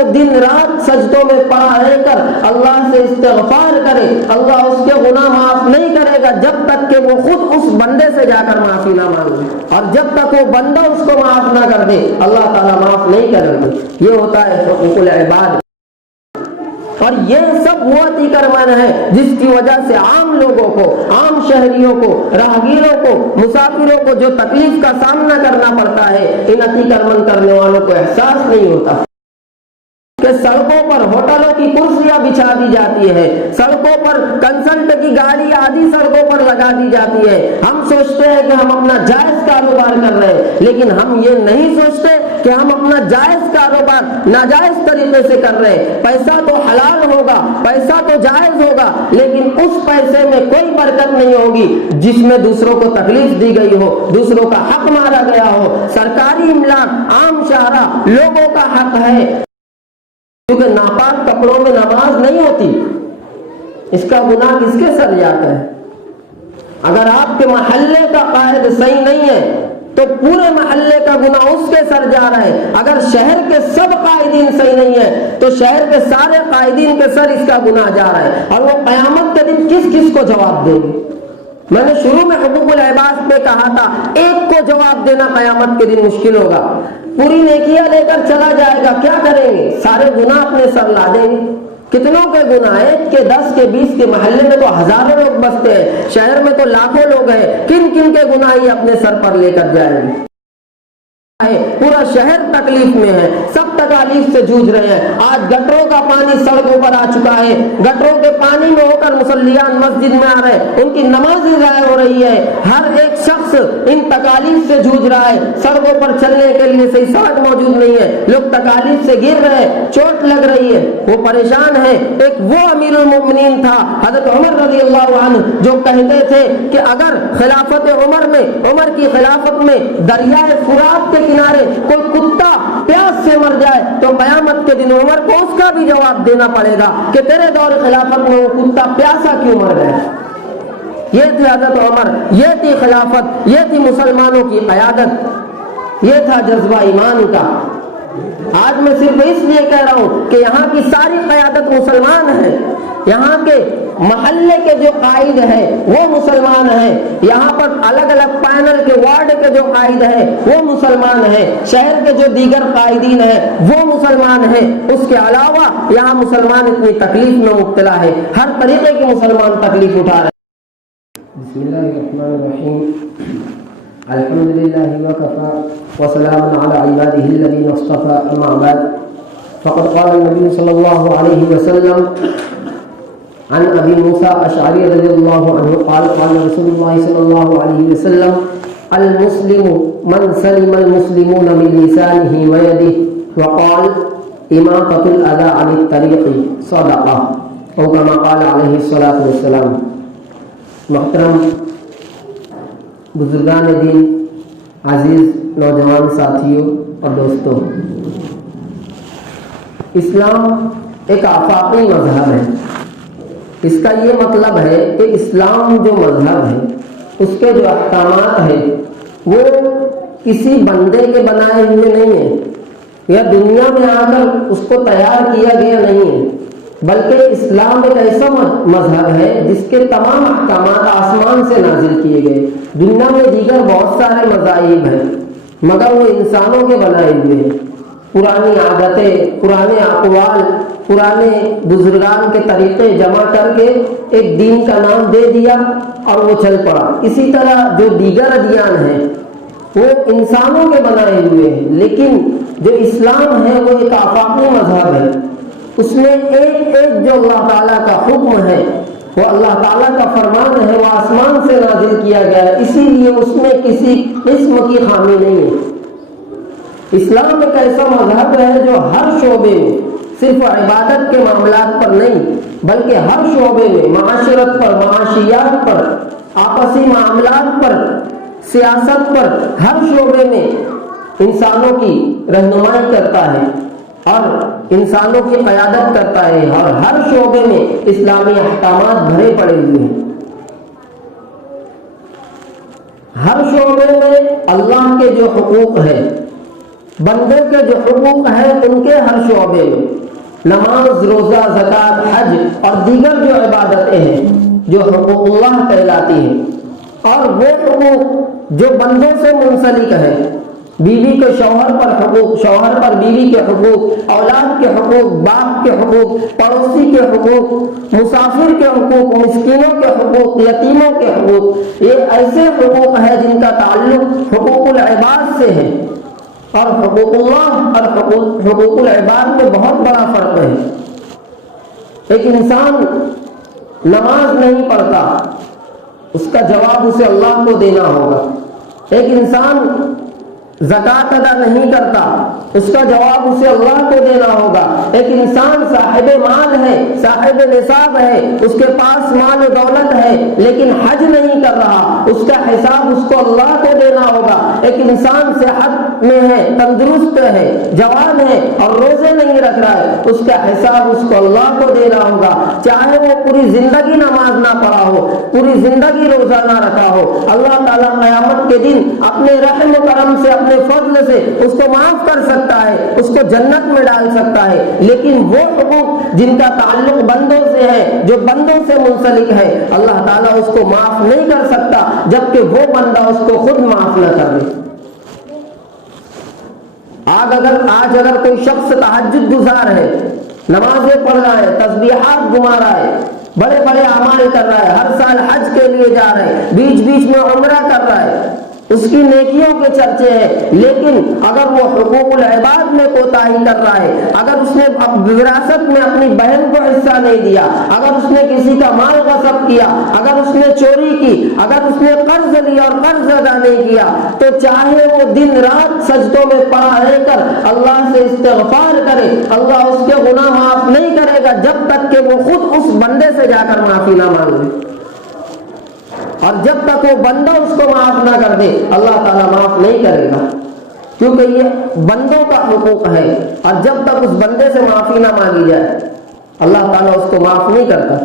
وہ دن رات سجدوں میں پڑا رہ کر اللہ سے استغفار کرے، اللہ اس کے گناہ معاف نہیں کرے گا جب تک کہ وہ خود اس بندے سے جا کر معافی نہ مانگے، اور جب تک وہ بندہ اس کو معاف نہ کر دے اللہ تعالیٰ معاف نہیں کرے گا۔ یہ ہوتا ہے حقوق العباد، اور یہ سب وہ عتیقر من ہے جس کی وجہ سے عام لوگوں کو، عام شہریوں کو، راہگیروں کو، مسافروں کو جو تکلیف کا سامنا کرنا پڑتا ہے، ان عتیقر من کرنے والوں کو احساس نہیں ہوتا کہ سڑکوں پر ہوٹلوں کی کرسیاں بچھا دی جاتی ہے، سڑکوں پر کنسلٹ کی گاڑی آدھی سڑکوں پر لگا دی جاتی ہے۔ ہم سوچتے ہیں کہ ہم اپنا جائز کاروبار کر رہے ہیں، لیکن ہم یہ نہیں سوچتے کہ ہم اپنا جائز کاروبار ناجائز طریقے سے کر رہے ہیں۔ پیسہ تو حلال ہوگا، پیسہ تو جائز ہوگا، لیکن اس پیسے میں کوئی برکت نہیں ہوگی جس میں دوسروں کو تکلیف دی گئی ہو، دوسروں کا حق مارا گیا ہو۔ سرکاری املاک، عام شاہراہ لوگوں کا حق ہے، کیونکہ ناپاک کپڑوں میں نماز نہیں ہوتی، اس کا گناہ کس کے سر جاتا ہے؟ اگر آپ کے محلے کا قائد صحیح نہیں ہے تو پورے محلے کا گناہ اس کے سر جا رہا ہے، اگر شہر کے سب قائدین صحیح نہیں ہے تو شہر کے سارے قائدین کے سر اس کا گناہ جا رہا ہے، اور وہ قیامت کے دن کس کس کو جواب دے گی؟ میں نے شروع میں حقوق العباد پہ کہا تھا ایک کو جواب دینا قیامت کے دن مشکل ہوگا، پوری نیکیاں لے کر چلا جائے گا، کیا کریں گے؟ سارے گناہ اپنے سر لا دیں گے۔ کتنوں کے گناہ ہیں؟ 1 کے 10 کے 20 کے، محلے میں تو ہزاروں لوگ بستے ہیں، شہر میں تو لاکھوں لوگ ہیں، کن کن کے گناہ یہ اپنے سر پر لے کر جائیں گے؟ پورا شہر تکلیف میں ہے، سب تکالیف سے جوجھ رہے ہیں۔ آج گٹروں کا پانی سڑکوں پر آ چکا ہے، گٹروں کے پانی میں ہو کر مصلیان مسجد میں آ رہے ہیں، ان کی نماز ضائع ہو رہی ہے۔ ہر ایک شخص ان تکالیف سے جوجھ رہا ہے، سڑکوں پر چلنے کے لیے صحیح سڑک موجود نہیں ہے، لوگ تکالیف سے گر رہے ہیں، چوٹ لگ رہی ہے، وہ پریشان ہے۔ ایک وہ امیر المومنین تھا حضرت عمر رضی اللہ عنہ جو کہتے تھے کہ اگر خلافت عمر میں، عمر کی خلافت میں دریائے فرات کے کنارے کوئی کتا پیاس سے مر جائے تو قیامت کے دن عمر کو اس کا بھی جواب دینا پڑے گا کہ تیرے دور خلافت میں وہ کتا پیاسا کیوں مر گیا۔ یہ تھی حضرت عمر، یہ تھی خلافت، یہ تھی مسلمانوں کی قیادت، یہ تھا جذبہ ایمان کا۔ آج میں صرف اس لیے کہہ رہا ہوں کہ یہاں کی ساری قیادت مسلمان ہے، یہاں کے محلے کے جو قائد ہے وہ مسلمان ہیں، یہاں پر الگ الگ پینل کے وارڈ کے جو قائد ہے وہ مسلمان ہیں، شہر کے جو دیگر قائدین ہیں وہ مسلمان ہیں، اس کے علاوہ یہاں مسلمان اتنی تکلیف میں مبتلا ہے، ہر طریقے کی مسلمان تکلیف اٹھا رہے ہیں۔ بسم اللہ الرحمن الرحیم، الحمد للہ وکفا وسلام علی عبادہ الذین اصطفى، اما بعد فقد قال النبی صلی اللہ علیہ وسلم عن ابی موسیٰ اشعری رضی اللہ عنہ قال قال رسول اللہ صلی اللہ علیہ وسلم المسلم من سلم المسلمون من لسانه ويده وقال اماطة الاذى عن الطریق صدقہ، او کما قال علیہ الصلاۃ والسلام۔ محترم بزرگان دین، عزیز نوجوان ساتھیوں اور دوستوں، اسلام ایک آفاقی مذہب ہے۔ اس کا یہ مطلب ہے کہ اسلام جو مذہب ہے اس کے جو احکامات ہیں وہ کسی بندے کے بنائے ہوئے نہیں ہیں، یا دنیا میں آ کر اس کو تیار کیا گیا نہیں ہے، بلکہ اسلام ایک ایسا مذہب ہے جس کے تمام احکامات آسمان سے نازل کیے گئے۔ دنیا میں دیگر بہت سارے مذاہب ہیں مگر وہ انسانوں کے بنائے ہوئے ہیں، پرانی عادتیں، پرانے اقوال، پرانے بزرگان کے طریقے جمع کر کے ایک دین کا نام دے دیا اور وہ چل پڑا۔ اسی طرح جو دیگر ادیان ہیں وہ انسانوں کے بنائے ہوئے ہیں، لیکن جو اسلام ہے وہ ایک آفاقی مذہب ہے۔ اس میں ایک ایک جو اللہ تعالیٰ کا حکم ہے وہ اللہ تعالیٰ کا فرمان ہے، وہ آسمان سے نازل کیا گیا ہے، اسی لیے اس میں کسی قسم کی خامی نہیں ہے۔ اسلام ایک ایسا مذہب ہے جو ہر شعبے میں، صرف عبادت کے معاملات پر نہیں بلکہ ہر شعبے میں، معاشرت پر، معاشیات پر، آپسی معاملات پر، سیاست پر، ہر شعبے میں انسانوں کی رہنمائی کرتا ہے اور انسانوں کی قیادت کرتا ہے، اور ہر شعبے میں اسلامی احکامات بھرے پڑے ہوئے ہیں۔ ہر شعبے میں اللہ کے جو حقوق ہیں، بندے کے جو حقوق ہیں ان کے ہر شعبے میں، نماز، روزہ، زکوٰۃ، حج اور دیگر جو عبادتیں ہیں جو حقوق اللہ کہلاتی ہیں، اور وہ حقوق جو بندوں سے منسلک ہے، بیوی کے شوہر پر حقوق، شوہر پر بیوی کے حقوق، اولاد کے حقوق، باپ کے حقوق، پڑوسی کے حقوق، مسافر کے حقوق، مسکینوں کے حقوق، یتیموں کے حقوق، یہ ایسے حقوق ہیں جن کا تعلق حقوق العباد سے ہے۔ اور حقوق اللہ اور حقوق العباد میں بہت بڑا فرق ہے۔ ایک انسان نماز نہیں پڑھتا، اس کا جواب اسے اللہ کو دینا ہوگا۔ ایک انسان زکوٰۃ ادا نہیں کرتا، اس کا جواب اسے اللہ کو دینا ہوگا۔ ایک انسان صاحب مال ہے، صاحب نصاب ہے، اس کے پاس مال و دولت ہے لیکن حج نہیں کر رہا، اس کا حساب اس کو اللہ کو دینا ہوگا۔ ایک انسان صحت میں ہے، تندرست ہے، جوان ہے اور روزے نہیں رکھ رہا ہے، اس کا حساب اس کو اللہ کو دینا ہوگا، چاہے وہ پوری زندگی نماز نہ پڑھا ہو، پوری زندگی روزہ نہ رکھا ہو۔ اللہ تعالیٰ قیامت کے دن اپنے رحم و کرم سے، اپنے فضل سے اس کو معاف کر سکتا ہے، اس کو جنت میں ڈال سکتا ہے۔ لیکن وہ حقوق جن کا تعلق بندوں سے ہے، جو بندوں سے منسلک ہے، اللہ تعالیٰ اس کو معاف نہیں کر سکتا جب کہ وہ بندہ اس کو خود معاف نہ کر دے۔ آج اگر کوئی شخص تہجد گزار ہے، نمازیں پڑھ رہا ہے، تسبیحات گما رہا ہے، بڑے بڑے اعمال کر رہا ہے، ہر سال حج کے لیے جا رہا ہے، بیچ بیچ میں عمرہ کر رہا ہے، اس کی نیکیوں کے چرچے ہیں، لیکن اگر وہ حقوق العباد میں کوتاہی کر رہا ہے، اگر اس نے وراثت میں اپنی بہن کو حصہ نہیں دیا، اگر اس نے کسی کا مال غصب کیا، اگر اس نے چوری کی، اگر اس نے قرض لیا اور قرض ادا نہیں کیا، تو چاہے وہ دن رات سجدوں میں پڑا رہ کر اللہ سے استغفار کرے، اللہ اس کے گناہ معاف نہیں کرے گا جب تک کہ وہ خود اس بندے سے جا کر معافی نہ مانگے، اور جب تک وہ بندہ اس کو معاف نہ کر دے اللہ تعالیٰ معاف نہیں کرے گا، کیونکہ یہ بندوں کا حقوق ہے، اور جب تک اس بندے سے معافی نہ مانگی جائے اللہ تعالیٰ اس کو معاف نہیں کرتا۔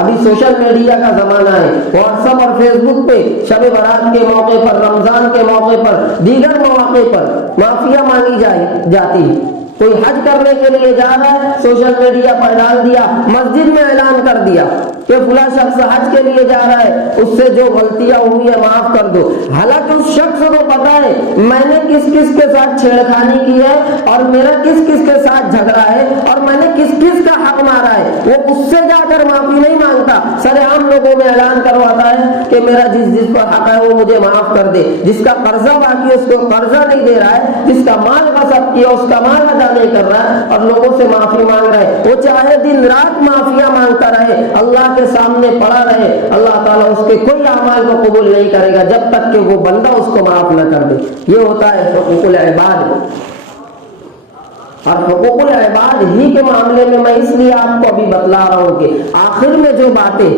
ابھی سوشل میڈیا کا زمانہ ہے، واٹس ایپ اور فیس بک پہ شب برات کے موقع پر، رمضان کے موقع پر، دیگر مواقع پر معافیاں مانگی جاتی ہے۔ کوئی حج کرنے کے لیے جا رہا ہے، سوشل میڈیا پر ڈال دیا، مسجد میں اعلان کر دیا کہ فلاں شخص حج کے لیے جا رہا ہے، اس سے جو غلطیاں ہوئی ہیں معاف کر دو۔ حالانکہ اس شخص کو پتا ہے میں نے کس کس کے ساتھ چھیڑخانی کی ہے اور میرا کس کس کے ساتھ جھگڑا ہے اور میں نے کس کس کا حق مارا ہے، وہ اس سے جا کر معافی نہیں مانگتا، سر عام لوگوں میں اعلان کرواتا ہے کہ میرا جس پر حق ہے وہ مجھے معاف کر دے، جس کا قرضہ باقی ہے اس کو قرضہ نہیں دے رہا ہے، جس کا مال غصب کیا اس کا مال ادا نہیں کر رہا ہے اور لوگوں سے معافی مانگ رہا ہے۔ وہ چاہے دن رات معافیاں مانگتا رہے، اللہ کے سامنے پڑا رہے، اللہ تعالیٰ اس کے کوئی اعمال کو قبول نہیں کرے گا جب تک کہ وہ بندہ اس کو معاف نہ کر دے۔ یہ ہوتا ہے حقوق العباد۔ اور حقوق العباد ہی کے معاملے میں میں اس لیے آپ کو ابھی بتلا رہا ہوں کہ آخر میں جو باتیں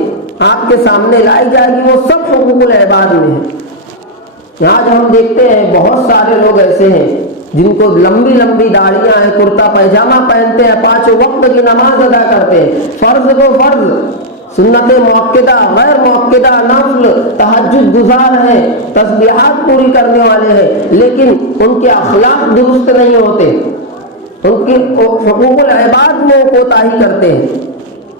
آپ کے سامنے لائی جائے گی وہ سب حقوق العباد میں ہے۔ آج ہم دیکھتے ہیں بہت سارے لوگ ایسے ہیں جن کو لمبی لمبی داڑیاں ہیں، کرتا پیجامہ پہنتے ہیں، 5 وقت کی نماز ادا کرتے ہیں، فرض کو فرض، سنت موقدہ، غیر موقدہ، نفل، تہجد گزار ہیں، تسبیحات پوری کرنے والے ہیں، لیکن ان کے اخلاق درست نہیں ہوتے، ان کی حقوق العباد میں کوتاہی کرتے ہیں،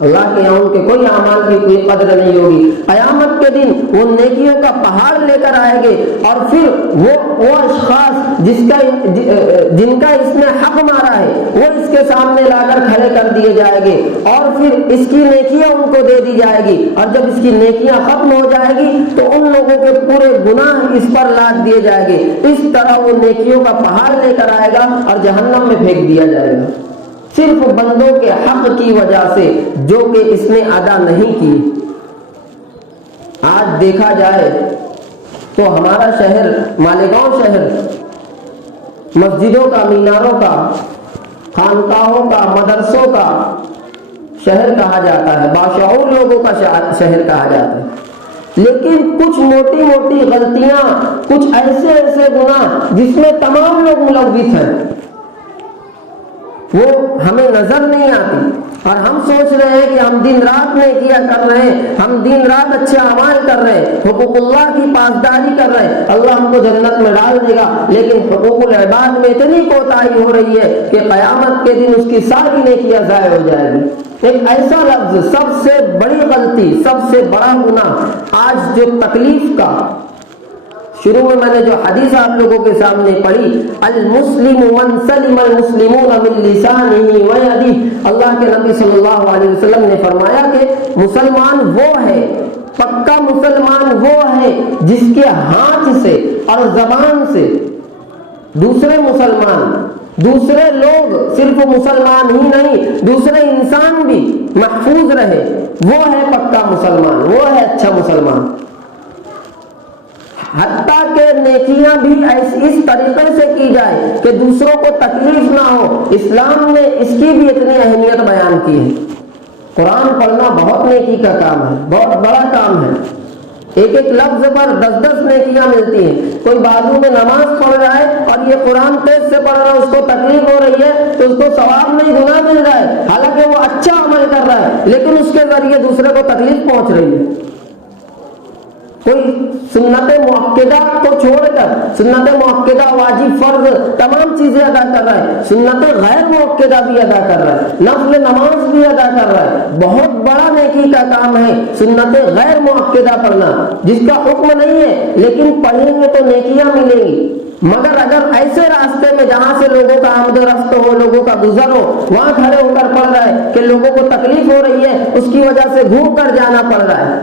اللہ کے یہاں ان کے کوئی اعمال کی کوئی قدر نہیں ہوگی۔ قیامت کے دن وہ نیکیوں کا پہاڑ لے کر آئیں گے اور پھر وہ اشخاص جن کا اس نے حق مارا ہے وہ اس کے سامنے لا کر کھڑے کر دیے جائیں گے اور پھر اس کی نیکیاں ان کو دے دی جائے گی، اور جب اس کی نیکیاں ختم ہو جائے گی تو ان لوگوں کے پورے گناہ اس پر لاد دیے جائیں گے۔ اس طرح وہ نیکیوں کا پہاڑ لے کر آئے گا اور جہنم میں پھینک دیا جائے گا، صرف بندوں کے حق کی وجہ سے جو کہ اس نے ادا نہیں کی۔ آج دیکھا جائے تو ہمارا شہر مالیگاؤں شہر مسجدوں کا، میناروں کا، خانقاہوں کا، مدرسوں کا شہر کہا جاتا ہے، باشعور لوگوں کا شہر کہا جاتا ہے، لیکن کچھ موٹی موٹی غلطیاں، کچھ ایسے گناہ جس میں تمام لوگ ملوث ہیں، وہ ہمیں نظر نہیں آتی، اور ہم سوچ رہے ہیں کہ ہم دن رات نیکیاں کر رہے ہیں، ہم دن رات اچھے اعمال کر رہے ہیں، حقوق اللہ کی پاسداری کر رہے ہیں، اللہ ہم کو جنت میں ڈال دے گا، لیکن حقوق العباد میں اتنی کوتاہی ہو رہی ہے کہ قیامت کے دن اس کی ساری نیکیاں ضائع ہو جائے گی۔ ایک ایسا لفظ، سب سے بڑی غلطی، سب سے بڑا گناہ، آج جو تکلیف کا، شروع میں نے جو حدیث آپ لوگوں کے سامنے پڑھی، المسلم من سلم المسلمون من لسانه ویدہ، اللہ کے نبی صلی اللہ علیہ وسلم نے فرمایا کہ مسلمان وہ ہے، پکا مسلمان وہ ہے جس کے ہاتھ سے اور زبان سے دوسرے مسلمان، دوسرے لوگ، صرف مسلمان ہی نہیں دوسرے انسان بھی محفوظ رہے، وہ ہے پکا مسلمان، وہ ہے اچھا مسلمان۔ حتیٰ کہ نیکیاں بھی اس طریقے سے کی جائے کہ دوسروں کو تکلیف نہ ہو، اسلام نے اس کی بھی اتنی اہمیت بیان کی ہے۔ قرآن پڑھنا بہت نیکی کا کام ہے، بہت بڑا کام ہے، ایک ایک لفظ پر 10 نیکیاں ملتی ہیں۔ کوئی بازو میں نماز پڑھ رہا ہے اور یہ قرآن تیز سے پڑھ رہا ہے، اس کو تکلیف ہو رہی ہے تو اس کو ثواب نہیں گناہ مل رہا ہے، حالانکہ وہ اچھا عمل کر رہا ہے لیکن اس کے ذریعے دوسرے کو تکلیف پہنچ رہی ہے۔ کوئی سنت مؤکدہ کو چھوڑ کر، سنت مؤکدہ، واجب، فرض تمام چیزیں ادا کر رہا ہے، سنت غیر مؤکدہ بھی ادا کر رہا ہے، نفل نماز بھی ادا کر رہا ہے، بہت بڑا نیکی کا کام ہے سنت غیر مؤکدہ پڑھنا، جس کا حکم نہیں ہے لیکن پڑھیں گے تو نیکیاں ملیں گی۔ مگر اگر ایسے راستے میں جہاں سے لوگوں کا آمد و رفت ہو، لوگوں کا گزر ہو، وہاں کھڑے ہو کر پڑھ رہا ہے کہ لوگوں کو تکلیف ہو رہی ہے، اس کی وجہ سے گھوم کر جانا پڑ رہا ہے،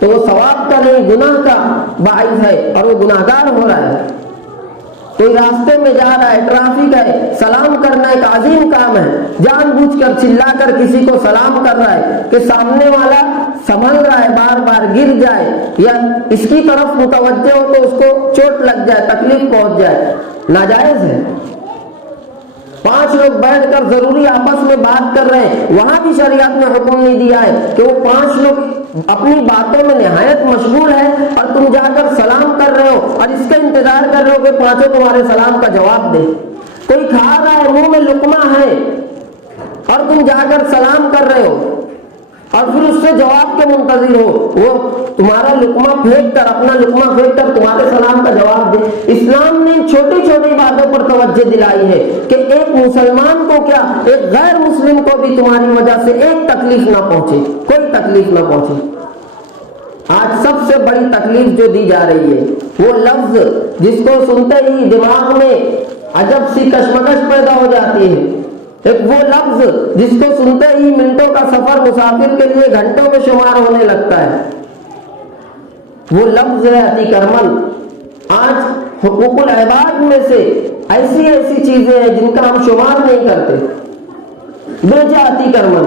تو وہ ثواب کا نہیں گناہ کا باعث ہے اور وہ گناہگار ہو رہا ہے۔ کوئی راستے میں جا رہا ہے، ٹریفک ہے، سلام کرنا ایک عظیم کام ہے، جان بوجھ کر چلا کر کسی کو سلام کر رہا ہے کہ سامنے والا سنبھل رہا ہے بار بار گر جائے یا اس کی طرف متوجہ ہو تو اس کو چوٹ لگ جائے، تکلیف پہنچ جائے، ناجائز ہے۔ 5 لوگ بیٹھ کر ضروری آپس میں بات کر رہے ہیں، وہاں بھی شریعت نے حکم نہیں دیا ہے کہ وہ 5 لوگ اپنی باتوں میں نہایت مشغول ہے اور تم جا کر سلام کر رہے ہو اور اس کا انتظار کر رہے ہو کہ 5 تمہارے سلام کا جواب دے۔ کوئی کھا رہا ہے، منہ میں لقمہ ہے اور تم جا کر سلام کر رہے ہو اور پھر اس سے جواب کے منتظر ہو، وہ تمہارا لقمہ پھینک کر، اپنا لقمہ پھینک کر تمہارے سلام کا جواب دے۔ اسلام نے چھوٹی چھوٹی باتوں پر توجہ دلائی ہے کہ ایک مسلمان کو کیا، ایک غیر مسلم کو بھی تمہاری وجہ سے ایک تکلیف نہ پہنچے، کوئی تکلیف نہ پہنچے۔ آج سب سے بڑی تکلیف جو دی جا رہی ہے وہ لفظ جس کو سنتے ہی دماغ میں عجب سی کشمکش پیدا ہو جاتی ہے، ایک وہ لفظ جس کو سنتے ہی منٹوں کا سفر مسافر کے لیے گھنٹوں میں شمار ہونے لگتا ہے، وہ لفظ ہے اتیکرمن۔ آج حقوق العباد میں سے ایسی ایسی چیزیں ہیں جن کا ہم شمار نہیں کرتے، بھیجا اتیکرمن۔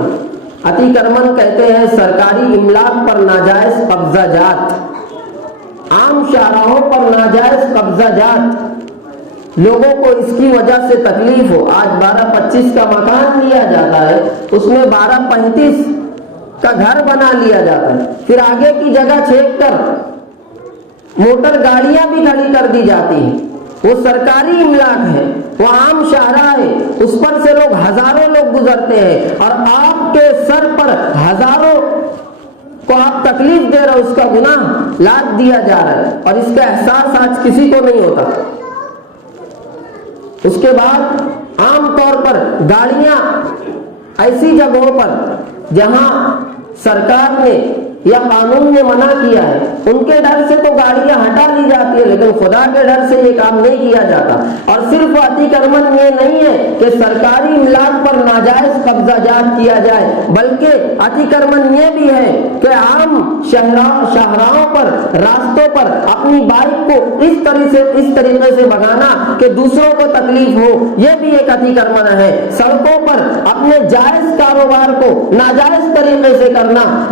اتیکرمن کہتے ہیں سرکاری املاک پر ناجائز قبضہ جات، عام شاہراہوں پر ناجائز قبضہ جات، لوگوں کو اس کی وجہ سے تکلیف ہو۔ آج 12-25 کا مکان لیا جاتا ہے، اس میں 12-35 کا گھر بنا لیا جاتا ہے، پھر آگے کی جگہ چھینک کر موٹر گاڑیاں بھی کھڑی کر دی جاتی ہیں۔ وہ سرکاری املاک ہے، وہ عام شاہراہ ہے، اس پر سے لوگ ہزاروں لوگ گزرتے ہیں اور آپ کے سر پر ہزاروں کو آپ تکلیف دے رہے، اس کا گناہ لاد دیا جا رہا ہے اور اس کا احساس آج کسی کو نہیں ہوتا۔ اس کے بعد عام طور پر گاڑیاں ایسی جگہوں پر جہاں سرکار نے یا قانون نے منع کیا ہے، ان کے ڈر سے تو گاڑیاں ہٹا لی جاتی ہے، لیکن خدا کے ڈر سے یہ کام نہیں کیا جاتا۔ اور صرف اتیکرمن یہ نہیں ہے کہ سرکاری املاک پر ناجائز قبضہ جات کیا جائے، بلکہ اتیکرمن یہ بھی ہے کہ عام شاہراہوں پر، راستوں پر اپنی بائک کو اس طریقے سے بھگانا کہ دوسروں کو تکلیف ہو، یہ بھی ایک اتیکرمن ہے۔ سڑکوں پر اپنے جائز کاروبار کو ناجائز طریقے سے کرنا،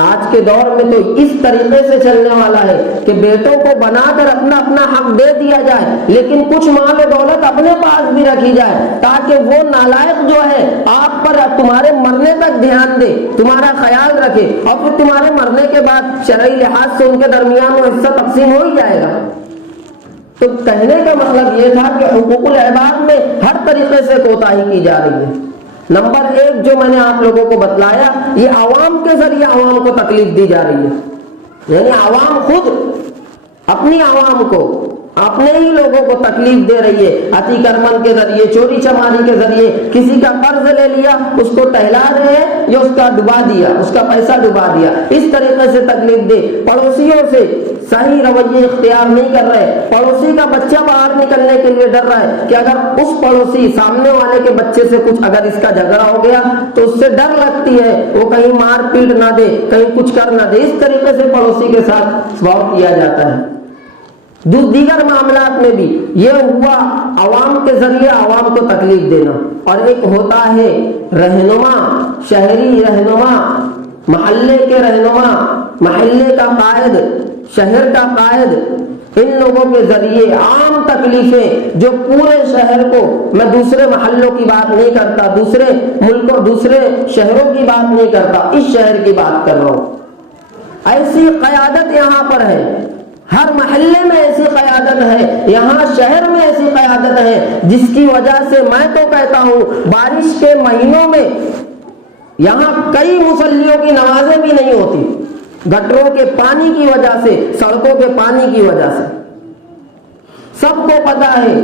آج کے دور میں تو اس طریقے سے چلنے والا ہے کہ بیٹوں کو بنا کر اپنا اپنا حق دے دیا جائے، لیکن کچھ مال و دولت اپنے پاس بھی رکھی جائے تاکہ وہ نالائق جو ہے آپ پر تمہارے مرنے تک دھیان دے، تمہارا خیال رکھے، اور پھر تمہارے مرنے کے بعد شرعی لحاظ سے ان کے درمیان وہ حصہ تقسیم ہو ہی جائے گا۔ تو کہنے کا مطلب یہ تھا کہ حقوق العباد میں ہر طریقے سے کوتاہی کی جا رہی ہے۔ نمبر 1 جو میں نے آپ لوگوں کو بتلایا، یہ عوام کے ذریعے عوام کو تکلیف دی جا رہی ہے، یعنی عوام خود اپنی عوام کو، اپنے ہی لوگوں کو تکلیف دے رہی ہے، عتی کرمن کے ذریعے، چوری چماری کے ذریعے، کسی کا قرض لے لیا اس کو ٹہلا رہے ہیں یا اس کا ڈبا دیا، اس کا پیسہ ڈبا دیا، اس طریقے سے تکلیف دے۔ پڑوسیوں سے صحیح رویے اختیار نہیں کر رہے، پڑوسی کا بچہ باہر نکلنے کے لیے ڈر رہا ہے کہ اگر اس پڑوسی سامنے والے کے بچے سے کچھ اگر اس کا جھگڑا ہو گیا تو اس سے ڈر لگتی ہے وہ کہیں مار پیٹ نہ دے، کہیں کچھ کر نہ دے، اس طریقے سے پڑوسی کے ساتھ سلوک کیا جاتا ہے۔ دیگر معاملات میں بھی یہ ہوا عوام کے ذریعے عوام کو تکلیف دینا۔ اور ایک ہوتا ہے رہنما، شہری رہنما، محلے کے رہنما، محلے کا قائد، شہر کا قائد، ان لوگوں کے ذریعے عام تکلیفیں جو پورے شہر کو، میں دوسرے محلوں کی بات نہیں کرتا، دوسرے ملکوں، دوسرے شہروں کی بات نہیں کرتا، اس شہر کی بات کر رہا ہوں۔ ایسی قیادت یہاں پر ہے، ہر محلے میں ایسی قیادت ہے، یہاں شہر میں ایسی قیادت ہے جس کی وجہ سے میں تو کہتا ہوں بارش کے مہینوں میں یہاں کئی مصلیوں کی نمازیں بھی نہیں ہوتی، گٹروں کے پانی کی وجہ سے، سڑکوں کے پانی کی وجہ سے۔ سب کو پتا ہے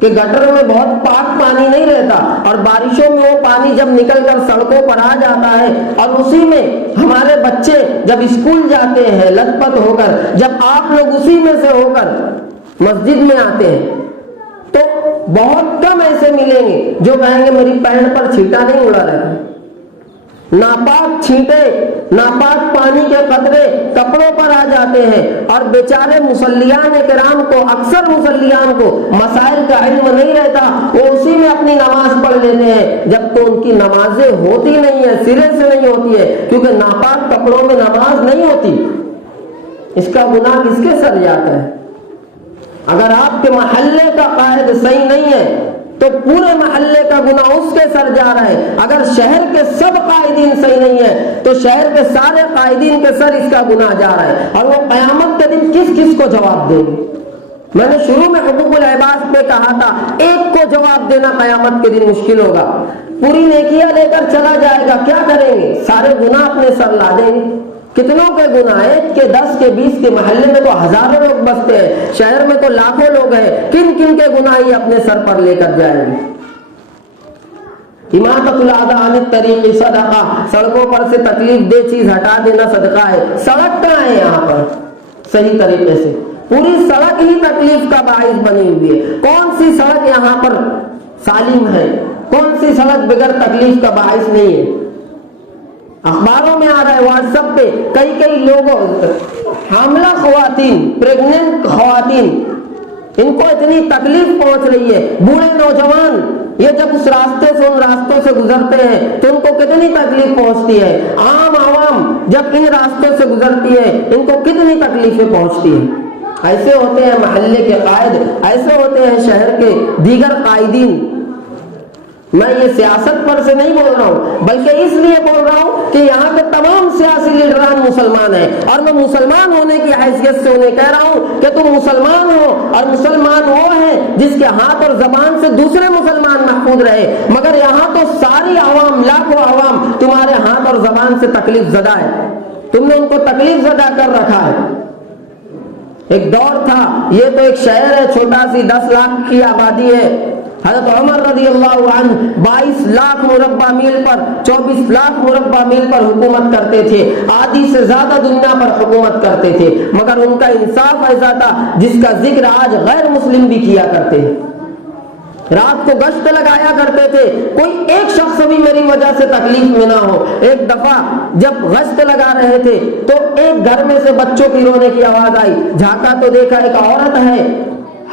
کہ گٹر میں بہت پاک پانی نہیں رہتا، اور بارشوں میں وہ پانی جب نکل کر سڑکوں پر آ جاتا ہے، اور اسی میں ہمارے بچے جب اسکول جاتے ہیں لت پت ہو کر، جب آپ لوگ اسی میں سے ہو کر مسجد میں آتے ہیں تو بہت کم ایسے ملیں گے جو کہیں گے میری پینٹ پر چھینٹا نہیں اڑا رہا۔ ناپاک چھینٹے، ناپاک پانی کے قطرے کپڑوں پر آ جاتے ہیں، اور بیچارے مصلیان کرام کو، اکثر مصلیان کو مسائل کا علم نہیں رہتا، وہ اسی میں اپنی نماز پڑھ لیتے ہیں، جب تو ان کی نمازیں ہوتی نہیں ہیں، سرے سے نہیں ہوتی ہے، کیونکہ ناپاک کپڑوں میں نماز نہیں ہوتی۔ اس کا گناہ کس کے سر جاتا ہے؟ اگر آپ کے محلے کا قائد صحیح نہیں ہے تو پورے محلے کا گناہ اس کے سر جا رہا ہے۔ اگر شہر کے سب قائدین صحیح نہیں ہے تو شہر کے سارے قائدین کے سر اس کا گناہ جا رہا ہے، اور وہ قیامت کے دن کس کس کو جواب دیں گے؟ میں نے شروع میں حقوق العباد پہ کہا تھا ایک کو جواب دینا قیامت کے دن مشکل ہوگا، پوری نیکیاں لے کر چلا جائے گا، کیا کریں گے؟ سارے گناہ اپنے سر لا دیں گے۔ کتنوں کے گناہ ہیں؟ 1 کے 10 کے 20 کے، محلے میں تو ہزاروں لوگ بستے ہیں، شہر میں تو لاکھوں لوگ ہیں، کن کن کے گناہ یہ اپنے سر پر لے کر جائیں گے؟ اماطۃ الاذى عن الطریق صدقہ، سڑکوں پر سے تکلیف دہ چیز ہٹا دینا صدقہ ہے۔ سڑک کہاں ہے یہاں پر صحیح طریقے سے؟ پوری سڑک ہی تکلیف کا باعث بنی ہوئی ہے۔ کون سی سڑک یہاں پر سالم ہے؟ کون سی سڑک بغیر تکلیف کا باعث نہیں ہے؟ اخباروں میں آ رہا ہے، واٹس ایپ پہ کئی لوگوں، حاملہ خواتین، پریگننٹ خواتین، ان کو اتنی تکلیف پہنچ رہی ہے، بوڑھے نوجوان یہ جب اس راستے سے، ان راستوں سے گزرتے ہیں تو ان کو کتنی تکلیف پہنچتی ہے، عام عوام جب ان راستوں سے گزرتی ہے ان کو کتنی تکلیفیں پہنچتی ہیں۔ ایسے ہوتے ہیں محلے کے قائد، ایسے ہوتے ہیں شہر کے دیگر قائدین۔ میں یہ سیاست پر سے نہیں بول رہا ہوں، بلکہ اس لیے بول رہا ہوں کہ یہاں کے تمام سیاسی لیڈران مسلمان ہیں، اور میں مسلمان ہونے کی حیثیت سے انہیں کہہ رہا ہوں کہ تم مسلمان ہو، اور مسلمان وہ ہے جس کے ہاتھ اور زبان سے دوسرے مسلمان محفوظ رہے، مگر یہاں تو ساری عوام، لاکھوں عوام تمہارے ہاتھ اور زبان سے تکلیف زدہ ہے، تم نے ان کو تکلیف زدہ کر رکھا ہے۔ ایک دور تھا، یہ تو ایک شہر ہے چھوٹا سی، 10 لاکھ کی آبادی ہے، حضرت عمر رضی اللہ عنہ 22 لاکھ مربع میل پر، 24 لاکھ مربع میل پر حکومت کرتے تھے، آدھی سے زیادہ دنیا پر حکومت کرتے تھے، مگر ان کا انصاف ایسا تھا جس کا ذکر آج غیر مسلم بھی کیا کرتے ہیں۔ رات کو گشت لگایا کرتے تھے، کوئی ایک شخص بھی میری وجہ سے تکلیف میں نہ ہو۔ ایک دفعہ جب گشت لگا رہے تھے تو ایک گھر میں سے بچوں کی رونے کی آواز آئی، جھانکا تو دیکھا ایک عورت ہے،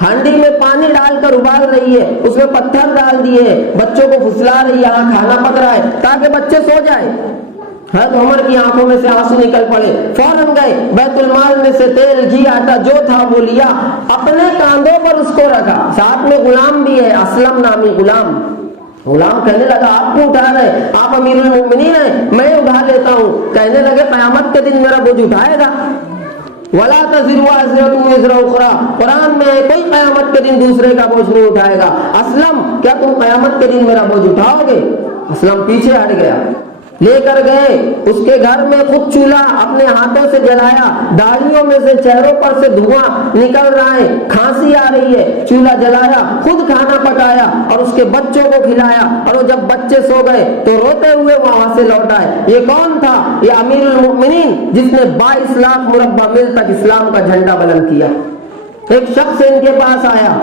ہانڈی میں پانی ڈال کر ابال رہی ہے، اس میں پتھر ڈال دیے، بچوں کو پھسلا رہی ہے، یہاں کھانا پک رہا ہے تاکہ بچے سو جائیں۔ حضرت عمر کی آنکھوں میں سے آنسو نکل پڑے، فوراً گئے بیت المال میں سے تیل گھی آٹا جو تھا وہ لیا، اپنے کاندھوں پر اس کو رکھا، ساتھ میں غلام بھی ہے، اسلم نامی غلام کہنے لگا آپ کیوں اٹھا رہے، آپ امیر المؤمنین ہیں، میں اٹھا لیتا ہوں۔ کہنے لگے قیامت کے دن میرا بوجھ اٹھائے گا، وَلَا تَزِرُ وَازِرَةٌ وِزْرَ أُخْرَىٰ، قرآن میں کوئی قیامت کے دن دوسرے کا بوجھ نہیں اٹھائے گا۔ اسلم کیا تم قیامت کے دن میرا بوجھ اٹھاؤ گے؟ اسلم پیچھے ہٹ گیا، لے کر گئے اس کے گھر میں، خود چولہا اپنے ہاتھوں سے جلایا، داڑھیوں میں سے چہروں پر سے دھواں نکل رہا ہے، کھانسی آ رہی ہے، چولہا جلایا، خود کھانا پکایا اور اس کے بچوں کو کھلایا، اور وہ جب بچے سو گئے تو روتے ہوئے وہاں سے لوٹ آئے۔ یہ کون تھا؟ یہ امیر المؤمنین جس نے 22 لاکھ مربع میل تک اسلام کا جھنڈا بلند کیا۔ ایک شخص ان کے پاس آیا،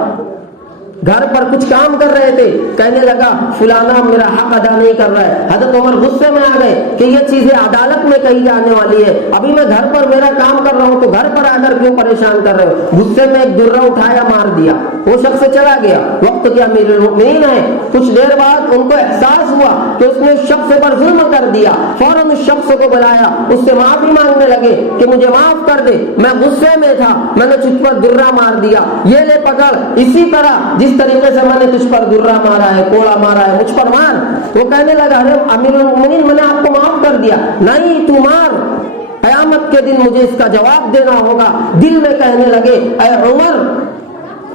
گھر پر کچھ کام کر رہے تھے، کہنے لگا فلانا میرا حق ادا نہیں کر رہا ہے۔ حضرت عمر غصے میں آ گئے کہ یہ چیزیں عدالت میں کہی جانے والی ہے، ابھی میں گھر پر میرا کام کر رہا ہوں تو گھر پر آ کر کیوں پریشان کر رہے ہو؟ غصے میں ایک درہ اٹھایا، مار دیا، وہ شخص چلا گیا۔ وقت کے امیر المؤمنین ہے، کچھ دیر بعد ان کو احساس ہوا کہ اس نے اس شخص پر ظلم کر دیا، فوراً اس شخص کو بلایا، اس سے معافی مانگنے لگے کہ مجھے معاف کر دے، میں غصے میں تھا، میں نے تجھ پر درہ مار دیا، یہ لے پکڑ، اسی طرح جس طریقے سے میں نے تجھ پر درہ مارا ہے، کوڑا مارا ہے، مجھ پر مار۔ وہ کہنے لگا ارے امیر المؤمنین میں نے آپ کو معاف کر دیا۔ نہیں، تو مار، قیامت کے دن مجھے اس کا جواب دینا ہوگا۔ دل میں کہنے لگے اے عمر،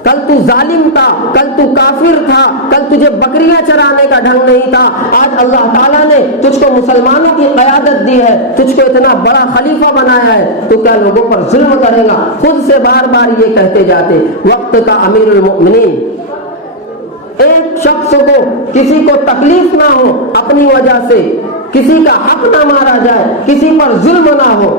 کل تو ظالم تھا، کل تو کافر تھا، کل تجھے بکریاں چرانے کا ڈھنگ نہیں تھا، آج اللہ تعالیٰ نے تجھ کو مسلمانوں کی قیادت دی ہے، تجھ کو اتنا بڑا خلیفہ بنایا ہے، تو کیا لوگوں پر ظلم کرے گا؟ خود سے بار بار یہ کہتے جاتے۔ وقت کا امیر المؤمنین، ایک شخص کو کسی کو تکلیف نہ ہو، اپنی وجہ سے کسی کا حق نہ مارا جائے، کسی پر ظلم نہ ہو۔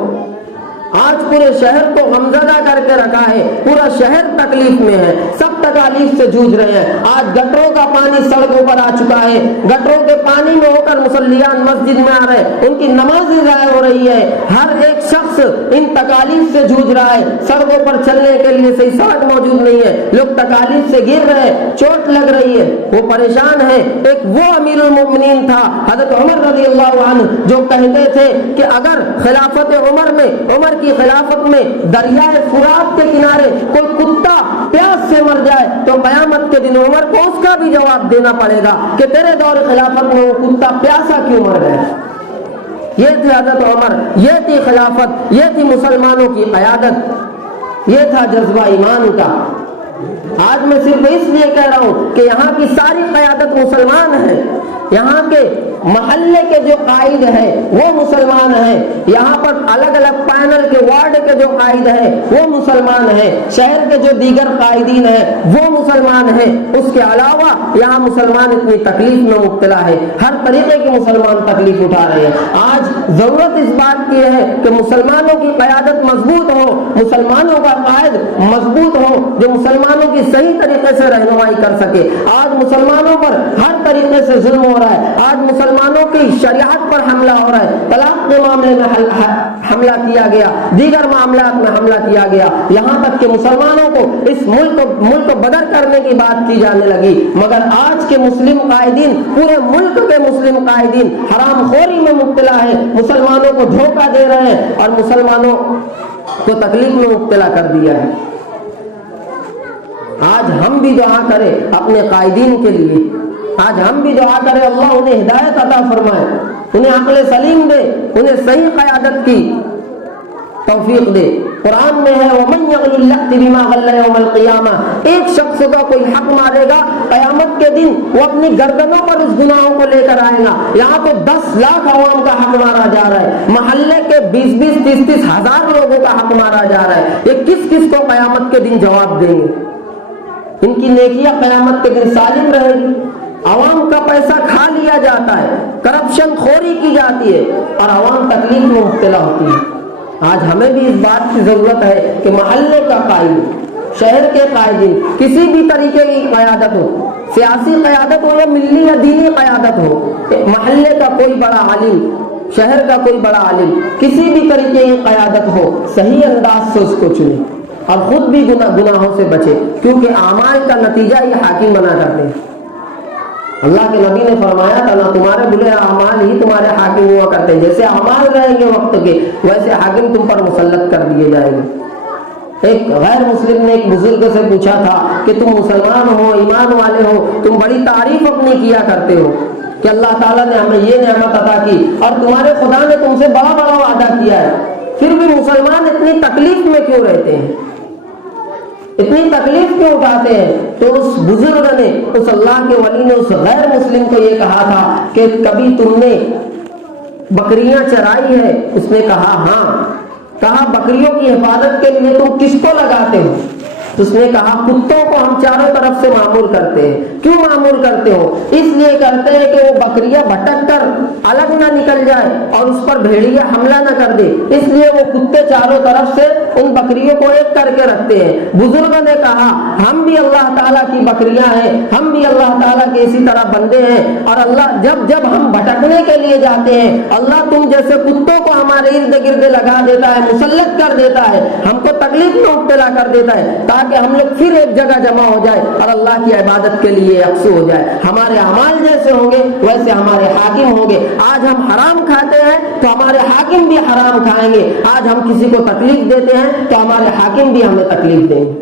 آج پورے شہر کو غمزدہ کر کے رکھا ہے، پورا شہر تکلیف میں ہے، سب تکالیف سے جوجھ رہے ہیں۔ آج گٹروں کا پانی سڑکوں پر آ چکا ہے، گٹروں کے پانی میں ہو کر مصلیان مسجد میں آ رہے ہیں، ان کی نمازیں ضائع ہو رہی ہے۔ ہر ایک شخص ان تکالیف سے جوجھ رہا ہے، سڑکوں پر چلنے کے لیے صحیح سڑک موجود نہیں ہے، لوگ تکالیف سے گر رہے ہیں، چوٹ لگ رہی ہے، وہ پریشان ہے۔ ایک وہ امیر المؤمنین تھا حضرت عمر رضی اللہ عنہ جو کہتے تھے کہ اگر خلافت عمر میں، عمر کی خلافت میں دریائے فرات کے کنارے کوئی کتا پیاس سے مر جائے تو قیامت کے دن عمر کو اس کا بھی جواب دینا پڑے گا کہ تیرے دور خلافت میں وہ کتا پیاسا کیوں مر گیا۔ یہ تھے حضرت عمر، یہ تھی خلافت، یہ تھی مسلمانوں کی قیادت، یہ تھا جذبہ ایمان کا۔ آج میں صرف اس لیے کہہ رہا ہوں کہ یہاں کی ساری قیادت مسلمان ہے، یہاں کے محلے کے جو قائد ہیں وہ مسلمان ہیں، یہاں پر الگ الگ پینل کے وارڈ کے جو قائد ہیں وہ مسلمان ہیں، شہر کے جو دیگر قائدین ہیں وہ مسلمان ہیں۔ اس کے علاوہ یہاں مسلمان اتنی تکلیف میں مبتلا ہے، ہر طریقے کے مسلمان تکلیف اٹھا رہے ہیں۔ آج ضرورت اس بات کی ہے کہ مسلمانوں کی قیادت مضبوط ہو، مسلمانوں کا قائد مضبوط ہو جو مسلمانوں کی صحیح طریقے سے رہنمائی کر سکے۔ آج مسلمانوں پر ہر طریقے سے ظلم ہو رہا ہے، آج مسلمانوں کی شریعت پر حملہ ہو رہا ہے، طلاق کے معاملے میں حملہ کیا گیا، دیگر معاملات میں حملہ کیا گیا، یہاں تک کہ مسلمانوں کو اس ملک بدر کرنے کی بات کی جانے لگی۔ مگر آج کے مسلم قائدین، پورے ملک کے مسلم قائدین حرام خوری میں مبتلا ہے، مسلمانوں کو دھوکہ دے رہے ہیں اور مسلمانوں کو تکلیف میں مبتلا کر دیا ہے۔ آج ہم بھی دعا کریں اپنے قائدین کے لیے، آج ہم بھی دعا کریں اللہ انہیں ہدایت عطا فرمائے، انہیں عقل سلیم دے، انہیں صحیح قیادت کی توفیق دے۔ قرآن میں ہے وَمَن يَغْلُ اللَّحْتِ بِمَا غَلَّ يَوْمَ الْقِيَامَةِ، ایک شخص کا کوئی حق مارے گا قیامت کے دن وہ اپنی گردنوں پر اس گناہوں کو لے کر آئے گا۔ یہاں تو 10 لاکھ عوام کا حق مارا جا رہا ہے، محلے کے 20-20 30-30 ہزار لوگوں کا حق مارا جا رہا ہے، یہ کس کس کو قیامت کے دن جواب دیں گے؟ ان کی نیکیاں قیامت کے دن سالم رہے گی۔ عوام کا پیسہ کھا لیا جاتا ہے، کرپشن خوری کی جاتی ہے اور عوام تکلیف میں مبتلا ہوتی ہے۔ آج ہمیں بھی اس بات کی ضرورت ہے کہ محلے کا قائد، شہر کے قائدین، کسی بھی طریقے کی قیادت ہو، سیاسی قیادت ہو یا ملی یا دینی قیادت ہو، محلے کا کوئی بڑا عالم، شہر کا کوئی بڑا عالم، کسی بھی طریقے کی قیادت ہو، صحیح انداز سے اس کو چنے اور خود بھی گناہوں سے بچے، کیونکہ اعمال کا نتیجہ یہ حاکم بنا کرتے ہیں۔ اللہ کے نبی نے فرمایا تھا نا، تمہارے برے اعمال ہی تمہارے حاکم ہوا کرتے ہیں، جیسے اعمال رہیں گے وقت کے ویسے حاکم تم پر مسلط کر دیے جائیں گے۔ ایک غیر مسلم نے ایک بزرگ سے پوچھا تھا کہ تم مسلمان ہو، ایمان والے ہو، تم بڑی تعریف اپنی کیا کرتے ہو کہ اللہ تعالیٰ نے ہمیں یہ نعمت عطا کی اور تمہارے خدا نے تم سے بڑا بڑا وعدہ کیا ہے، پھر بھی مسلمان اتنی تکلیف میں کیوں رہتے ہیں، اتنی تکلیف کیوں اٹھاتے ہیں؟ تو اس بزرگ نے، اس اللہ کے ولی نے اس غیر مسلم کو یہ کہا تھا کہ کبھی تم نے بکریاں چرائی ہے؟ اس نے کہا ہاں۔ کہا بکریوں کی حفاظت کے لیے تم کس کو لگاتے ہو؟ تو اس نے کہا کتوں کو ہم چاروں طرف سے معمور کرتے ہیں۔ کیوں معمور کرتے ہو؟ اس لیے کرتے ہیں کہ وہ بکریاں بھٹک کر الگ نہ نکل جائے اور اس پر بھیڑیا حملہ نہ کر دے، اس لیے وہ کتے چاروں طرف سے ان بکریوں کو ایک کر کے رکھتے ہیں۔ بزرگ نے کہا ہم بھی اللہ تعالیٰ کی بکریاں ہیں، ہم بھی اللہ تعالیٰ کے اسی طرح بندے ہیں، اور اللہ جب ہم بھٹکنے کے لیے جاتے ہیں اللہ تم جیسے کتوں کو ہمارے ارد گرد لگا دیتا ہے، مسلط کر دیتا ہے، ہم کو تکلیف میں مبتلا کر دیتا ہے تاکہ ہم لوگ پھر ایک جگہ جمع ہو جائے اور اللہ کی عبادت کے لیے یکسو ہو جائے۔ ہمارے اعمال جیسے ہوں گے ویسے ہمارے حاکم ہوں گے۔ آج ہم حرام کھاتے ہیں تو ہمارے حاکم بھی حرام کھائیں گے، آج ہم کسی کو تکلیف دیتے ہیں تو ہمارے حاکم بھی ہمیں تکلیف دیں گے۔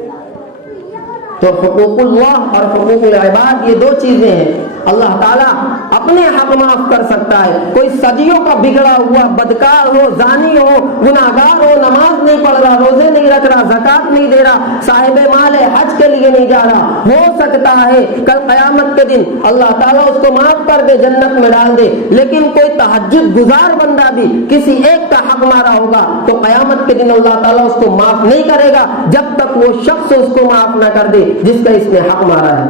تو حقوق اللہ اور حقوق العباد یہ دو چیزیں ہیں۔ اللہ تعالیٰ اپنے حق معاف کر سکتا ہے۔ کوئی صدیوں کا بگڑا ہوا بدکار ہو، زانی ہو، گناہگار ہو، نماز نہیں پڑھ رہا، روزے نہیں رکھ رہا، زکات نہیں دے رہا، صاحب مال ہے، حج کے لیے نہیں جا رہا، ہو سکتا ہے کل قیامت کے دن اللہ تعالیٰ اس کو معاف کر دے، جنت میں ڈال دے۔ لیکن کوئی تہجد گزار بندہ بھی کسی ایک کا حق مارا ہوگا تو قیامت کے دن اللہ تعالیٰ اس کو معاف نہیں کرے گا جب تک وہ شخص اس کو معاف نہ کر دے جس کا اس نے حق مارا ہے۔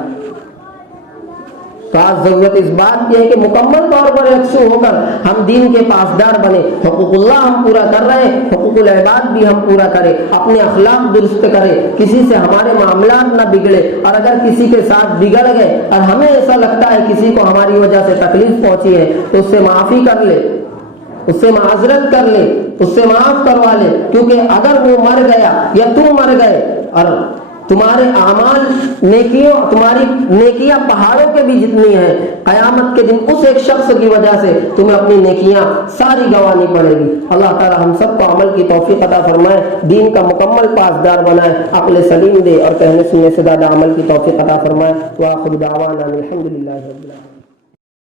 تو آج ضرورت اس بات کی ہے کہ مکمل طور پر یکسو ہو کر ہم دین کے پاسدار بنے۔ حقوق اللہ ہم پورا کر رہے ہیں، حقوق العباد بھی ہم پورا کریں، اپنے اخلاق درست کریں، کسی سے ہمارے معاملات نہ بگڑے، اور اگر کسی کے ساتھ بگڑ گئے اور ہمیں ایسا لگتا ہے کسی کو ہماری وجہ سے تکلیف پہنچی ہے تو اس سے معافی کر لے، اس سے معذرت کر لے، اس سے معاف کروا لے، کیونکہ اگر وہ مر گیا یا تم مر گئے اور تمہارے اعمال نیکیوں، تمہاری نیکیاں پہاڑوں کے بھی جتنی ہیں، قیامت کے دن اس ایک شخص کی وجہ سے تمہیں اپنی نیکیاں ساری گنوانی پڑے گی۔ اللہ تعالی ہم سب کو عمل کی توفیق عطا فرمائے، دین کا مکمل پاسدار بنائے، عقل سلیم دے اور کہنے سننے سے زیادہ عمل کی توفیق عطا فرمائے۔ وآخر دعوانا الحمدللہ رب العالمین۔